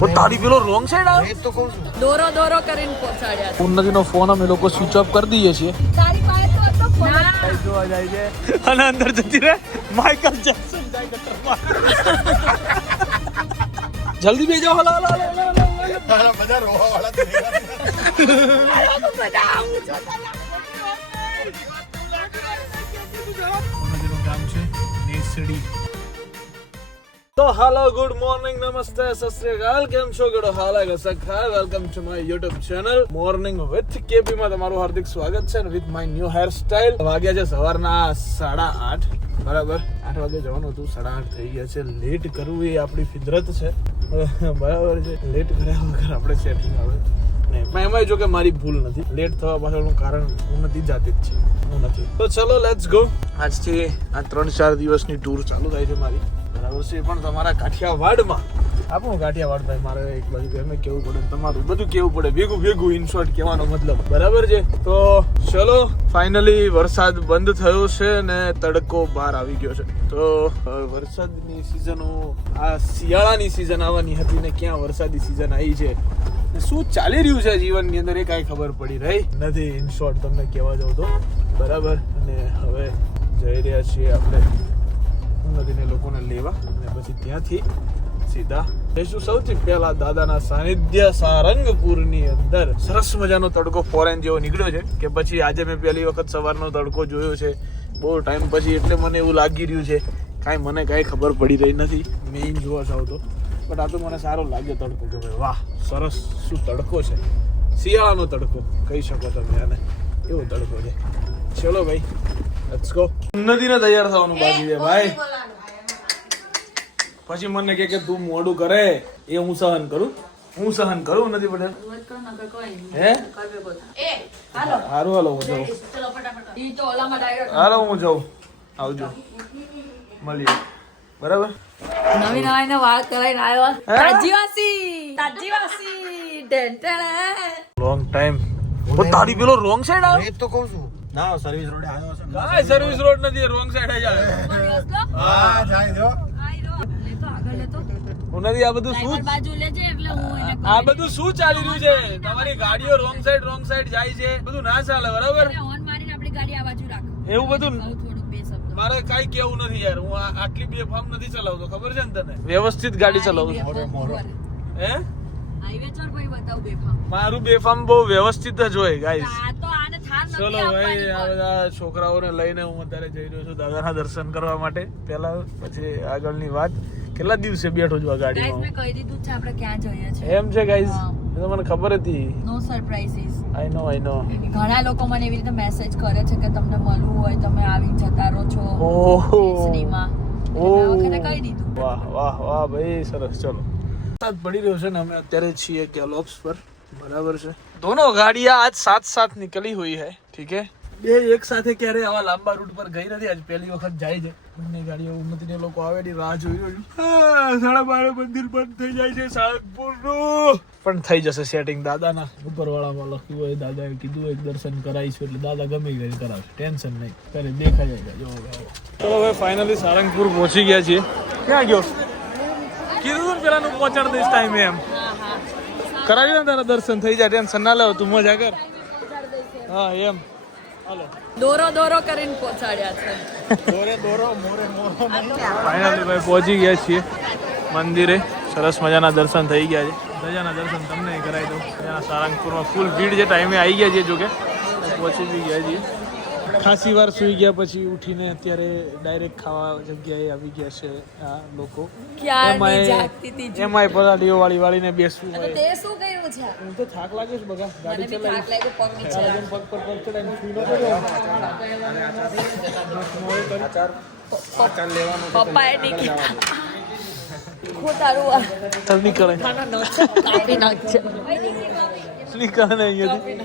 તો તારી પેલો રોંગ સાઈડ આવે તો કહું છું દોરો દોરો કરીને પહોંચાડ્યા છે. ઉન્નતિનો ફોન અમે લોકો સ્વિચ ઓફ કરી દઈએ છીએ તારી પાસે તો હતો ફોન. જોવા જાય છે અને અંદર જતી રહે માઇકલ જેક્સન જાય ગટરમાં જલ્દી બેજો હલા હલા હલા તારા બધા રોવા વાળા તો ઉન્નતિનું કામ છે નેસડી. તો હેલો ગુડ મોર્નિંગ નમસ્તે સત શ્રી અકાલ કેમ છો ગડો હાલ સખા welcome to my YouTube channel morning with KP માં તમારું હાર્દિક સ્વાગત છે with my new hair style. વાગ્યા છે સવારના 8:30 બરાબર. 8 વાગે જવાનું હતું, 8:30 થઈ ગયા છે. લેટ કરવું એ આપણી ફિતરત છે બરાબર છે. લેટ કર્યા વગર આપણે સેટિંગ આવે નહીં. એમાં જો કે મારી ભૂલ નથી, લેટ થવા પાછળનું કારણ હું નથી, જાતે જ છે હું નથી. તો ચલો લેટ્સ ગો. આજથી આ 3-4 દિવસની ટૂર ચાલુ થાય છે મારી બરાબર છે, પણ તમારા કાઠિયાવાડમાં. આપણું કાઠિયાવાડ ભાઈ મારે એક બાજુ એમ કેવું પડે, તમારું બધું કેવું પડે, ભેગું ભેગું ઇન શોર્ટ કહેવાનો મતલબ બરાબર છે. તો ચલો ફાઇનલી વરસાદ બંધ થયો છે ને તડકો બહાર આવી ગયો છે. તો વરસાદની સિઝનો આ શિયાળાની સિઝન આવવાની હતી ને ક્યાં વરસાદી સિઝન આવી છે, શું ચાલી રહ્યું છે જીવનની અંદર એ કાંઈ ખબર પડી રહી નથી. ઇન શોર્ટ તમને કહેવા જાઉં તો બરાબર. અને હવે જઈ રહ્યા છીએ આપણે નદીને લોકોને લેવા અને પછી ત્યાંથી સીધા જઈશું સૌથી પહેલા દાદાના સાનિધ્ય સારંગપુરની અંદર. સરસ મજાનો તડકો ફોરેન જેવો નીકળ્યો છે કે પછી આજે મેં પહેલી વખત સવારનો તડકો જોયો છે બહુ ટાઈમ પછી, એટલે મને એવું લાગી રહ્યું છે મને કાંઈ ખબર પડી રહી નથી મેઇન જોવા જાવ તો. બટ આ તો મને સારો લાગ્યો તડકો કે ભાઈ વાહ સરસ શું તડકો છે, શિયાળાનો તડકો કહી શકો તમે આને, એવો તડકો છે. ચલો ભાઈ લેટ્સ ગો. નદીને તૈયાર થવાનું બાકી છે ભાઈ. પછી મને કે તું મોડું કરે એ હું સહન કરું નથી પટેલ હે હારું હાલો હું જાઉં આવજો મળીએ બરાબર. નવી નવી વાળ કરાઈને આવ્યો તાજીવાસી લોંગ ટાઈમ. તારી પેલો રોંગ સાઈડ આવે તો કહું છું ના સર્વિસ રોડે આવ્યો છે. કાંઈ સર્વિસ રોડ નથી, રોંગ સાઈડ જ આવે. હા જાય જો નથી આ બધું શું આ બધું શું ચાલી રહ્યું છે? તમારી ગાડીઓ રોંગ સાઈડ જાય છે, બધું ના ચાલે બરાબર. એવું બધું મારે કાંઈ કેવું નથી યાર, હું આટલી બેફામ નથી ચલાવતો, ખબર છે ને તને? વ્યવસ્થિત ગાડી ચલાવું હે મારું બેફામ બહુ વ્યવસ્થિત જ હોય ગાઈસ. ચલો ભાઈ આ બધા છોકરાઓને લઈને હું અત્યારે જઈ રહ્યો છું દાદાના દર્શન કરવા માટે. પહેલા પછી આગળની વાત. કેટલા દિવસે બેઠો છું આ ગાડીમાં. મેં કહી દીધું છે આપણે ક્યાં જઈએ છે એમ છે ગાઈસ, એ તો મને ખબર હતી. નો સરપ્રાઈઝીસ. આઈ નો ઘણા લોકો મને એવી રીતે મેસેજ કરે છે કે તમને મળવું હોય તમે આવી જતા રહો છો ઓહો શ્રીમાં. ઓહ વખતે કહી દીધું. વાહ ભાઈ સરસ. ચલો વરસાદ પડી રહ્યો છે ને અમે અત્યારે છીએ કેલોપ્સ પર બરાબર છે. दोनों गाड़ियां आज साथ निकली हुई है ठीक है. બે એક સાથે ક્યારે આવા લાંબા રૂટ પર ગઈ નથી, આજ પહેલી વખત જાય છે. બંને ગાડીઓ ઉન્નતિને લોકો આવેલી રાહ જોઈ રહ્યું. 12:30 મંદિર બંધ થઈ જાય છે સારંગપુરનું, પણ થઈ જશે સેટિંગ. દાદાના ઉપરવાળામાં લખ્યું હોય, દાદાએ કીધું હોય દર્શન કરાવીશું એટલે દાદા ગમે ત્યારે કરાવશે, ટેન્શન નહીં. ત્યારે દેખાઈ જાય. જો ચલો હવે ફાઇનલી સારંગપુર પહોંચી ગયા છીએ. ક્યાં ગયો કીધું ને પેલાનું પહોંચાડ દઈશ ટાઈમે એમ. કરાવી ને તારા દર્શન થઈ જાય, ટેન્શન ના લેવો, તું મજા કર. હા એમ હાલો. દોરો કરીને પહોંચાડ્યા છે. દોરો મોરે ફાઇનલી ભાઈ પહોંચી ગયા છીએ મંદિરે. સરસ મજાના દર્શન થઈ ગયા છે. ધજાના દર્શન તમને કરાવી દઉં. ત્યાં સારંગપુરમાં ફૂલ ભીડ છે, ટાઈમે આવી ગયા છે, જોકે પહોંચી બી ગયા છીએ. ખાસી વાર સુઈ ગયા પછી ઉઠીને અત્યારે ડાયરેક્ટ ખાવા જગ્યાએ આવી ગયા છે આ લોકો. એમાંય પરાઠીઓ વાળીને બેસવું હોય. તે શું કર્યું છે? હું તો થાક લાગે છે બગા, ગાડી ચલાવી પગ પર પગ ચડાવીને સુઈ ન પડ્યો. પપ્પાએ નહીં કીધું ખોટારું નીકળે નીકળે અહીંયાથી.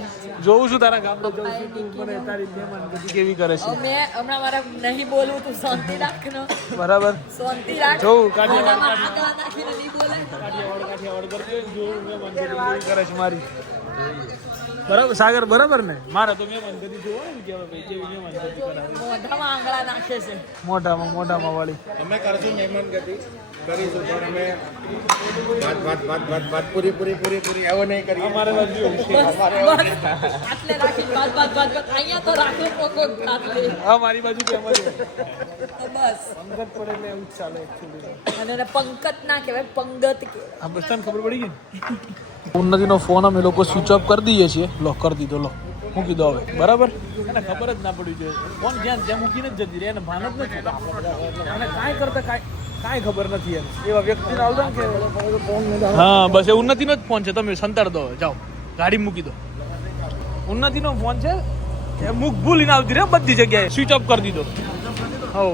જોઉં છું તારા ગામડે જઉં છું, મને તારી મહેમાન બધી કેવી કરે છે. હમણાં મારે નહીં બોલવું, તું શાંતિ રાખ ને બરાબર. શાંતિ રાખ. જોઉં કાઠિયાવાડ નહીં બોલે. કરજો, જોઉં મહેમાન કેવી કરે છે મારી. બરાબર સાગર બરાબર ને મારે તો મહેમાન ગતિ જોવા ને કે ભાઈ કેવી મહેમાન ગતિ કરાવે મોઢામાં આંગળા નાખે છે મોઢામાં વાળી અમે કરશું મહેમાન ગતિ કરીશું પણ અમે વાત પૂરી એવો નહીં કરીએ અમારે બાજુ એવું છે. આટલે રાખી વાત અહીંયા તો રાખો પોકો આટલે હા મારી બાજુ કે અમારી તો બસ પંગત પડે એટલે એવું જ ચાલે actually. અને એને પંકત ના કહેવાય પંગત કહેવાય. આ બધાને ખબર પડી ગઈ ને ઉન્નતિનો ફોન અમે લોકો સ્વિચ ઓફ કરી દઈએ છીએ લો કરી દીધો લો મૂકી દો હવે બરાબર એને ખબર જ ના પડવી જોઈએ ફોન જ્યાં જ્યાં મૂકીને જ જતી રહે એને ભાન જ નથી અને કાંઈ કરતા કાંઈ ખબર નથી એને એવા વ્યક્તિને આવડે ને કે હા બસ એ ઉન્નતિનો જ ફોન છે તમે સંતાડ દો જાઓ ગાડી મૂકી દો ઉન્નતિનો ફોન છે એ મુખ ભૂલીને આવતી રહે બધી જગ્યાએ સ્વિચ ઓફ કરી દીધો હો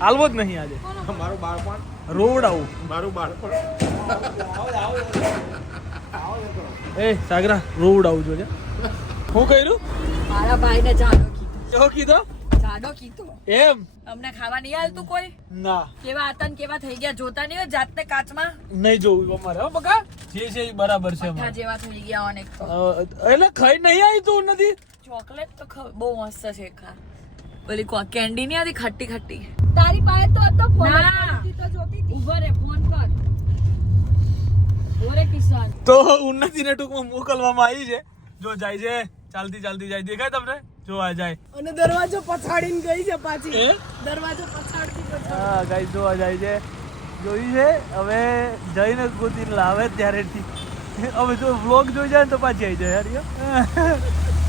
હાલવો જ નહીં આજે મારું બાળપણ રોવડાવું મારું બાળપણ એ સાગરા રોવડાવું જોઈએ હું કર્યું મારા ભાઈને જાડો કીધો કેવો કીધો જાડો કીધો એમ અમને ખાવા નહીં હાલતું કોઈ ના કેવા હતા ને કેવા થઈ ગયા જોતા નહીં હોય જાતને કાચમાં નહીં જોવું અમારે હો બકા જે છે એ બરાબર છે પઠ્ઠા અમારે. જેવા થઈ ગયા અનેક તો એટલે ખાઈ નહીં આવી તું નથી ચોકલેટ તો બહુ મસ્ત છે ખા ઓલી કેન્ડી ની હતી ખટ્ટી ખટ્ટી તારી પાસે તો હતો ફોન તો જોતી હતી ઉભો રે ફોન કર ઓરે કિશન તો ઉન્નતિને ટૂંકમાં મોકલવામાં આવી છે જો જાય છે ચાલતી જાય દેખાય તમને જો આ જાય અને દરવાજો પછાડીને ગઈ છે પાછી એ દરવાજો પછાડતી હા ગાઈ જોવા જાય છે જોઈ છે હવે જઈને ગોતીને લાવે ત્યારેથી હવે જો વ્લોગ જોઈ જાય ને તો પાછી આવી જાય યાર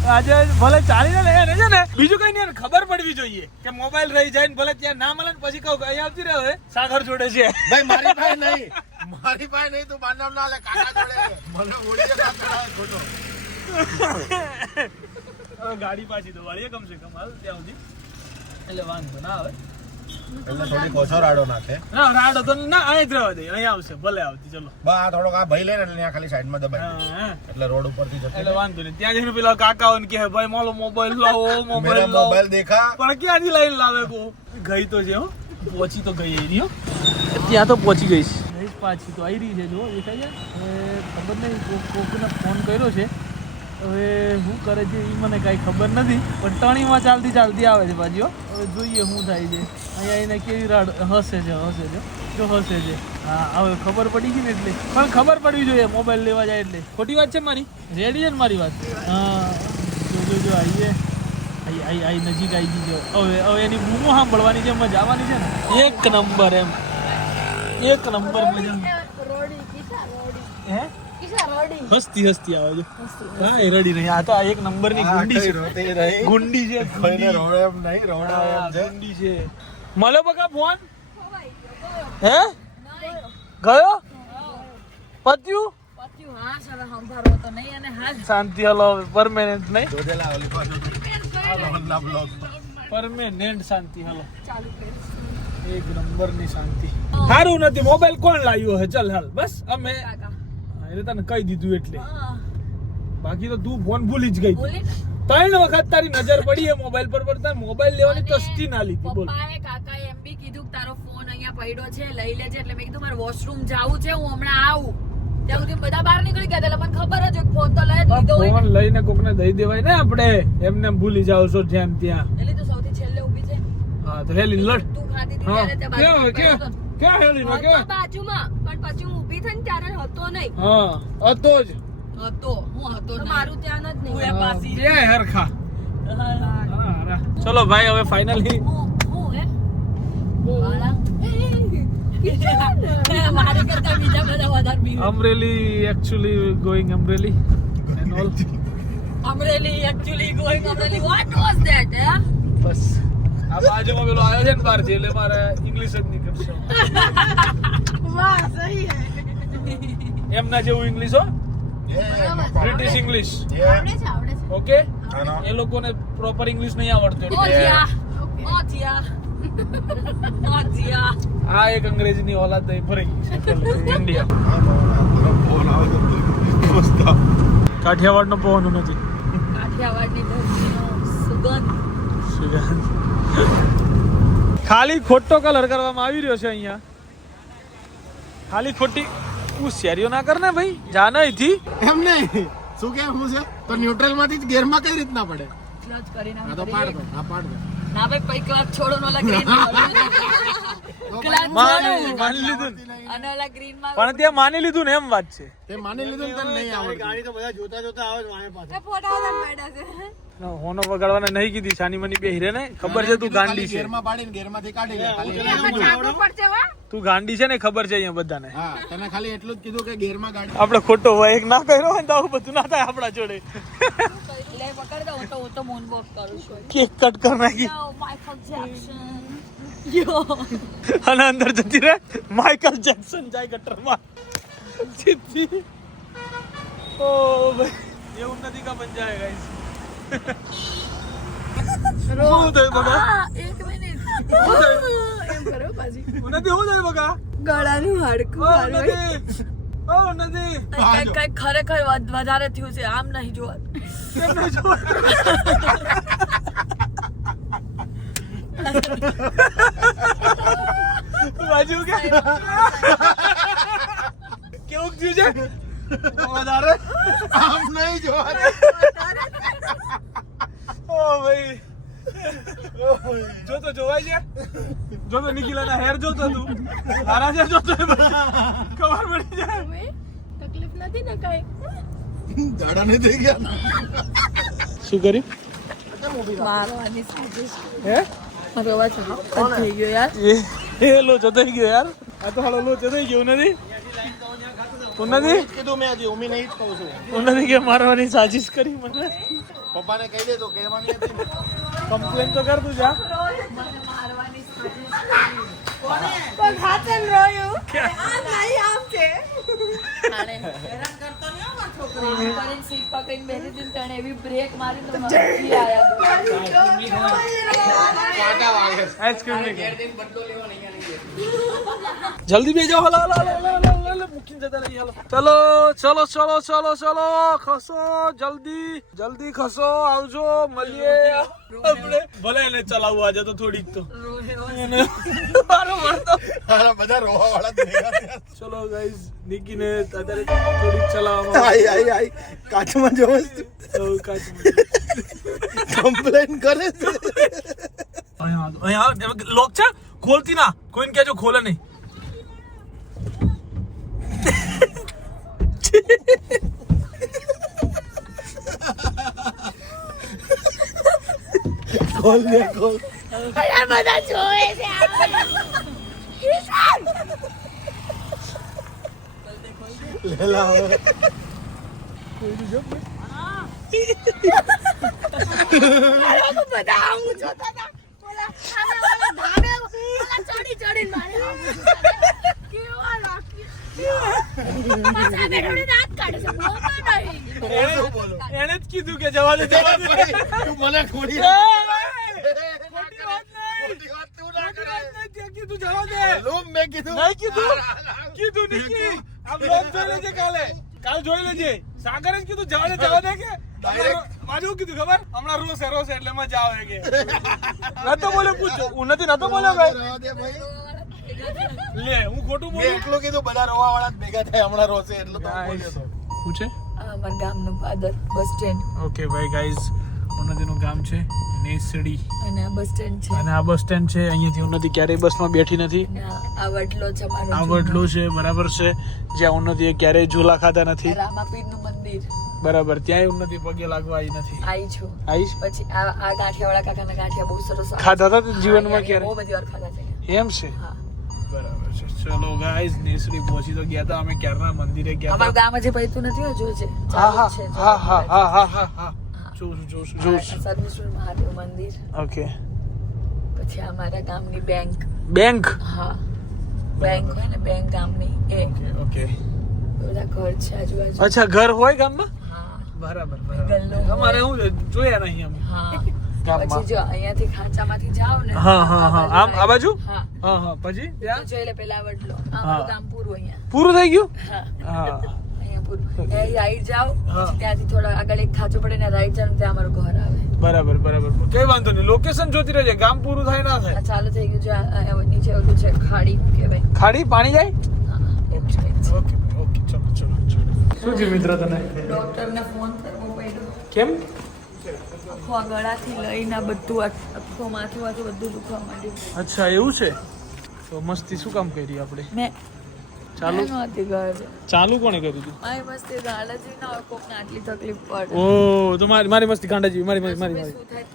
આજે ભલે ચાલીને લઈ આવે છે ને બીજું કઈ નહીં ખબર પડવી જોઈએ કે મોબાઈલ રહી જાય ને ભલે ત્યાં ના મળે ને પછી કહું અહીં આવતી રહે હવે સાગર જોડે છે ભાઈ મારી પાસે નહીં તું બાર નામ ના લે કાકા જોડે મને ઓળખે ના કરાવે ખોટો હવે ગાડી પાછી દોવાળીએ કમસે કમ હાલ ત્યાં સુધી એટલે વાંધો ના આવે એટલે થોડી ઓછો રાડો નાખે ના રાડો તો ના અહીં જ રહેવા દે અહીં આવશે ભલે આવતી ચલો બા આ થોડોક આ ભાઈ લે ને એટલે ત્યાં ખાલી સાઈડમાં દબાઈ હા એટલે રોડ ઉપરથી જતો એટલે વાંધો નહીં ત્યાં જઈને પેલા કાકાઓને કહે ભાઈ મારો મોબાઈલ લાવો મેરા મોબાઈલ લાવો મોબાઈલ દેખા પણ ક્યાંથી લઈને લાવે કો ગઈ તો છે હો પહોંચી તો ગઈ એની હો ત્યાં તો પહોંચી ગઈ છે પાછી તો આવી રહી છે જો દેખાય છે હવે ખબર નહીં કોકને ફોન કર્યો છે હવે શું કરે છે એ મને કાંઈ ખબર નથી પણ ટણીમાં ચાલતી આવે છે પાછી હો હવે જોઈએ શું થાય છે અહીંયા એને કેવી રાડ હસે છે જો હસે છે હા હવે ખબર પડી ગઈ ને એટલે પણ ખબર પડવી જોઈએ મોબાઈલ લેવા જાય એટલે ખોટી વાત છે મારી રેડી છે ને મારી વાત હા જો આવીએ આઈ નજીક આવી ગઈ છે હવે એની બૂમો સાંભળવાની છે મજા આવવાની છે ને એક નંબર એમ એક નંબર મજા હે હસતી આવે છે હા એ રડી નહીં આ તો આ એક નંબરની ગુંડી છે ગુંડી છે કોઈને રોડે એમ નહીં રોડા એમ છે ગુંડી છે મળે બકા ફોન હે ગયો પત્યું હા સર સંભાળવો તો નહીં અને હાલ શાંતિ હલો પરમેનન્ટ નહીં જોજેલા ઓલી પાસે રોડના બ્લોક પરમેનન્ટ શાંતિ હલો ચાલુ કરી એક નંબરની શાંતિ સારું નથી મોબાઈલ કોણ લાવ્યો હે ચાલ હાલ બસ અમે કાકા એટલે તને કહી દીધું એટલે હા બાકી તો તું ફોન ભૂલી જ ગઈ બોલી ને 3 વખત તારી નજર પડી એ મોબાઈલ પર તારે મોબાઈલ લેવાની તસ્તી ના લીધી બોલ પપ્પાએ કાકાએ એમ બી કીધું કે તારો ફોન અહીંયા પડ્યો છે લઈ લેજે એટલે મેં કીધું મારે વોશરૂમ જાવું છે હું હમણાં આવું ત્યાં સુધી બધા બહાર નીકળી ગયા એટલે મને ખબર જ ફોન તો લઈ જ લીધો હોય ફોન લઈને કોકને દઈ દેવાય ને આપણે એમને એમ ભૂલી જાવ છો જેમ ત્યાં એટલે તું સૌથી છેલ્લે ઊભી છે હા તો હેલી લટ તું ખાતી હતી હા ત્યારે ત્યાં ક્યાં હેલી નો કે બાજુમાં પણ પછી હું ઊભી થઈને ત્યારે હતો નહીં હા હતો જ હતો હું હતો મારું ધ્યાન જ નહીં હું પાસી ત્યાં હરખા ચલો ભાઈ હવે ફાઇનલી હું હે વાળા મારે કરતા બીજા બધા વધારે બીવ Amreli actually going Amreli and all Amreli actually going Amreli what was that hey બસ આ બાજુમાં પેલો આવ્યો છે ને બહારથી એટલે મારે ઇંગ્લિશ જ નહીં કરશો વાહ સહી હે એમના જેવું ઇંગ્લિશ હો બ્રિટિશ ઇંગ્લિશ આવડે છે ઓકે એ લોકોને પ્રોપર ઇંગ્લિશ નહીં આવડતું ઓ એટલે જીયા આ એક અંગ્રેજીની ઓલાદ દઈ ફરી ગઈ છે ઇન્ડિયા ફોન આવે તો મસ્ત કાઠિયાવાડનો પવન નથી કાઠિયાવાડની ધરતીનો સુગંધ ખાલી ખોટો કલર કરવામાં આવી રહ્યો છે અહીંયા ખાલી ખોટી હું શેરીઓ ના કર ને ભાઈ જા ને અહીંથી એમ નહીં શું કે હું છે તો ન્યુટ્રલ માંથી જ ગેર માં કઈ રીતના પડે? ક્લચ કરીને આમ હા તો પાડ દો, હા પાડ દો. ના ભાઈ પછી ક્લચ છોડો ને ઓલા ગ્રીન ક્લચ માની લીધું ને. અને ઓલા ગ્રીન માં પણ ત્યાં માની લીધું ને એમ વાત છે. તે માની લીધું ને તને નહીં આવડે. ગાડી તો બધા જોતા જોતા આવે છે વાહે પાસે. ફોટા બધા પડ્યા છે હોનો વગાડવાને નહીં કીધી છાની મની બે હીરે ને ખબર છે તું ગાંડી છે. ગેર માં પાડીને ગેર માંથી કાઢી લે ખાલી. ચાકુ પડશે હો તું ગાંડી છે ને ખબર છે અહીંયા બધાને. હા તને ખાલી એટલું જ કીધું કે ગેર માં ગાડી. આપણે ખોટો હોય એક ના કર્યો હોય ને તો આવું બધું ના થાય આપણા જોડે. લે પકડ દો હું તો મૂન વોક કરું છું કેક કટ કરી નાખી યો માઇકલ જેક્સન યો અને અંદર જતી રહે માઇકલ જેક્સન જાય ગટરમાં સીધી. ઓ ભાઈ ये उन्नति का बन जाएगा इस શું થાય બગા? એક મિનિટ એમ કરો પાછી ઉન્નતિ શું થાય બગા? ગળાનું હાડકું ઓ મારવાય. ઉન્નતિ, ઓ ઉન્નતિ, કઈક ખરેખર વધારે થયું છે આમ નહીં જોવા કેમ નહીં જોવા? બાજુ કે કેવું થયું છે વધારે? આમ નહીં જોવા. ઓ ભાઈ જો તો જોવાય છે, જો તો નિખિલાના હેર જોતો તું હારા છે, જોતો ખબર પડી જાય. હવે તકલીફ નથી ને કઈ. ઝાડા નહીં થઈ ગયા. શું કર્યું? મારવાની સાજિશ હે મારો અવાજ હાફ થઈ ગયો યાર એ લોચો થઈ ગયો યાર. આ તો હાલો લોચો થઈ ગયો. નથી ઉન્નતિ, કીધું મેં હજી ઉમી નહીં જ કહું છું. ઉન્નતિ કે મારવાની સાજિશ કરી મને. પપ્પાને કહી દે તો કહેવાની હતી ને. કમ્પ્લેન તો કર તું જા. મારવાની પણ હાથે રોયું આ નહીં આમ છે. આને હેરાન કરતો નહીં હો મારો છોકરો કરીને સીટ પકડીને બેઠી હતી ને તણે એવી બ્રેક મારી તો મારી આયા આઈસ્ક્રીમ નહીં જલ્દી બે જાઓ. હલો હલો હલો હલો મૂકીને જતા રહી. હલો ચલો ચલો ચલો ચલો ચલો ખસો જલ્દી જલ્દી ખસો. આવજો મળીએ આપણે. ભલે એને ચલાવવું આજે તો થોડીક તો એને મારો મળતો. હારા બધા રોવા વાળા જ ભેગા થયા. ચલો ગાઈઝ નિકીને અત્યારે થોડીક ચલાવવામાં આઈ આઈ આઈ કાચમાં જોવે છે. કમ્પ્લેન કરે છે. અહીંયા લોક છે ખોલતી ના કોઈને કહેજો ખોલે નહીં. ખોલ દે ખોલ. આ બધા જોવે છે લેલા હવે. બધા આમ જોતા હતા. ઓલા આમે ઓલા ધાબે ઓલા ચડીને મારે કેવા લાગી. પાછા બેઠોને દાંત કાઢે છે. બોલતો નહીં. એને જ કીધું કે જવા દે જવા દે. તું મને ખોડી એ, ખોટી વાત તું ના કરે. કીધું જવા દે. લોમ મેં કીધું. નહીં કીધું નિકી. આમ લોક જોઈ લેજે કાલ જોઈ લેજે. સાગર જ કીધું જવા દે કે મારે શું કીધું ખબર? હમણાં રોશે એટલે મજા આવે કે નતો બોલ્યો. પૂછો ઉન્નતિ નતો બોલ્યો ભાઈ. રહેવા દે ભાઈ. લે હું ખોટું મેં બોલું? એટલું કીધું બધા રોવા વાળા જ ભેગા થાય હમણાં રોશે એટલે તો બોલ્યો તો. શું છે? અમારા ગામનું પાદર બસ સ્ટેન્ડ ઓકે ભાઈ ગાઈઝ ઉન્નતિનું ગામ છે નેસડી અને આ બસ સ્ટેન્ડ છે અને આ બસ સ્ટેન્ડ છે. અહીંયાથી ઉન્નતિ ક્યારેય બસમાં બેઠી નથી. અને આ વડલો છે મારો આ વડલું છે બરાબર છે જ્યાં ઉન્નતિએ ક્યારેય ઝૂલા ખાધા નથી. રામાપીરનું મંદિર બરાબર ત્યાંય ઉન્નતિ પગે લાગવા આવી નથી. આવી છું આવીશ પછી આ ગાંઠિયાવાળા કાકાના ગાંઠિયા બહુ સરસ આવે. ખાધા હતા જીવનમાં બહુ ક્યારે? બધી વાર ખાધા છે એમ છે હા બરાબર છે. ચલો ગાઈઝ નેસડી પહોંચી તો ગયા હતા અમે ક્યારના મંદિરે ગયા અમારું હતા. ગામ હજી પૈતું નથી હજુ છે હા હા ચાલુ જ છે. હા હા હા હા હા હા જોઉં છું આ સર્વેશ્વર મહાદેવ મંદિર ઓકે. પછી આ મારા ગામની બેંક બેંક હા બેંક હોય ને બેંક ગામની એ ઓકે. બધા ઘર છે આજુબાજુ અચ્છા ઘર હોય ગામમાં? હા બરાબર ગલ્લો હોય. અમારે હું જોયા નહીં અમે હા ગામમાં. પછી જો અહીંયાથી ખાંચામાંથી જાવ ને હા હા હા આમ આ બાજુ હા હા હા પછી તો ત્યાં જોઈ લે પેલા વડલો હા. અમારું ગામ પૂરું અહીંયા પૂરું થઈ ગયું. હા હા અહીંયા પૂરું એ રાઈટ જાવ હા. પછી ત્યાંથી થોડા આગળ એક ખાચો પડે ને રાઈટ જાવ ને ત્યાં અમારું ઘર આવે બરાબર બરાબર કઈ વાંધો નહીં. લોકેશન જોતી રહેજે ગામ પૂરું થાય ના આ થાય. ચાલુ થઈ ગયું છે આ નીચે ઓલું છે ખાડી કહેવાય ખાડી પાણી જાય. હા એવું છે. ઓકે ઓકે ચલો ચલો ચલો શું થયું મિત્ર તને ડોક્ટરને ફોન કરવો પડ્યો. કેમ આખો આ ગળાથી લઈને આ બધું આખો માથું બધું દુખવા માંડ્યું. અચ્છા એવું છે તો મસ્તી શું કામ કરી આપણે મેં ચાલુ નહોતી ગાડી. ચાલુ કોણે કર્યું હતું મારી મસ્તી ગાડાથી ના હોય, કોકને આટલી તકલીફ પડે. ઓ તો મારી મસ્તી ગાંડાજી મારી શું થાય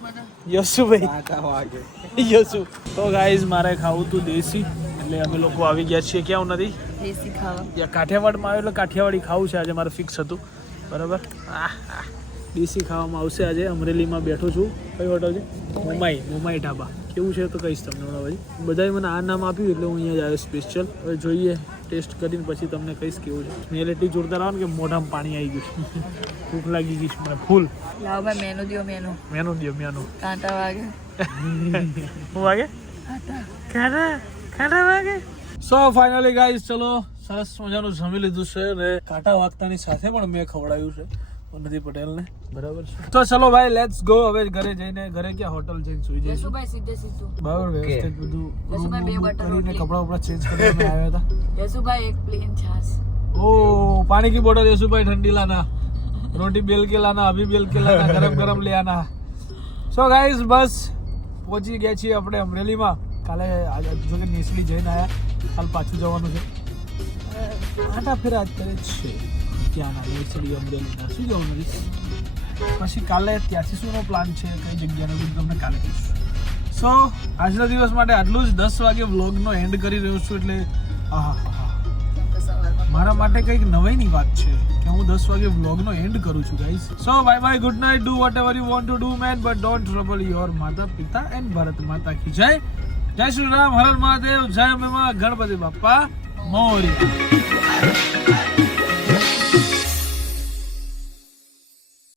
મને? યશુભાઈ યશુ તો ગાઈઝ મારે ખાવું તું દેશી એટલે અમે લોકો આવી ગયા છીએ ક્યાં નથી દેશી ખાવા. ત્યાં કાઠિયાવાડમાં આવ્યો એટલે કાઠિયાવાડી ખાવું છે આજે મારે ફિક્સ હતું બરાબર દેશી ખાવામાં આવશે આજે અમરેલીમાં બેઠો છું કઈ હોટલ છે મોમાઈ ઢાબા કેવું છે તો કહીશ તમને હમણાં પછી બધાએ મને આ નામ આપ્યું એટલે હું અહીંયા જ આવ્યો સ્પેશિયલ હવે જોઈએ ટેસ્ટ કરીને પછી તમને કહીશ કેવું છે સ્મેલ એટલી જોરદાર આવે ને કે મોઢામાં પાણી આવી ગયું ભૂખ લાગી ગઈ છે મને ફૂલ લાવ ભાઈ મેનુ દ્યો મેનુ. મેનુ કાંટા વાગે. શું વાગે કાંટા વાગે સો ફાઇનલી ગાઈઝ ચલો સરસ મજાનું જમી લીધું છે અને કાંટા વાગતાની સાથે પણ મેં ખવડાવ્યું છે નદી પટેલને બરાબર છે તો ચલો ભાઈ લેટ્સ ગો હવે ઘરે જઈને ઘરે ક્યાં હોટલ જઈને સુઈ જઈશું યશુભાઈ સીધે સીધું. બરાબર વ્યવસ્થિત બધું યશુભાઈ બે બટર કરીને રોટલી. કપડા ચેન્જ કરીને આવ્યા હતા યશુભાઈ એક પ્લેન છાસ. ओ पानी की बोतल यशुभाई ठंडी लाना रोटी बेल के लाना अभी बेल के लाना गरम गरम ले आना सो गाइस बस પહોંચી ગયા છીએ આપણે અમરેલીમાં કાલે જો કે નેસડી જઈને આવ્યા કાલ પાછું જવાનું છે આટા ફેરા જ કરે છે ત્યાંના નેસડી અમરેલીના શું જવાનું છે પછી કાલે ત્યાંથી શુંનો પ્લાન છે કઈ જગ્યાનો બધું તમને કાલે કહીશું સો આજના દિવસ માટે આટલું જ 10 વાગે વ્લોગનો એન્ડ કરી રહ્યો છું એટલે મારા માટે કંઈક નવાઈની વાત છે કે હું 10 વાગે વ્લોગનો એન્ડ કરું છું guys so bye bye good night do vote ever you want to do man but don't trouble your માતા પિતા એન્ડ ભારત માતા કી જય જય શ્રી રામ હર હર મહાદેવ જય મેમાં ગણપતિ બાપ્પા મોર્યા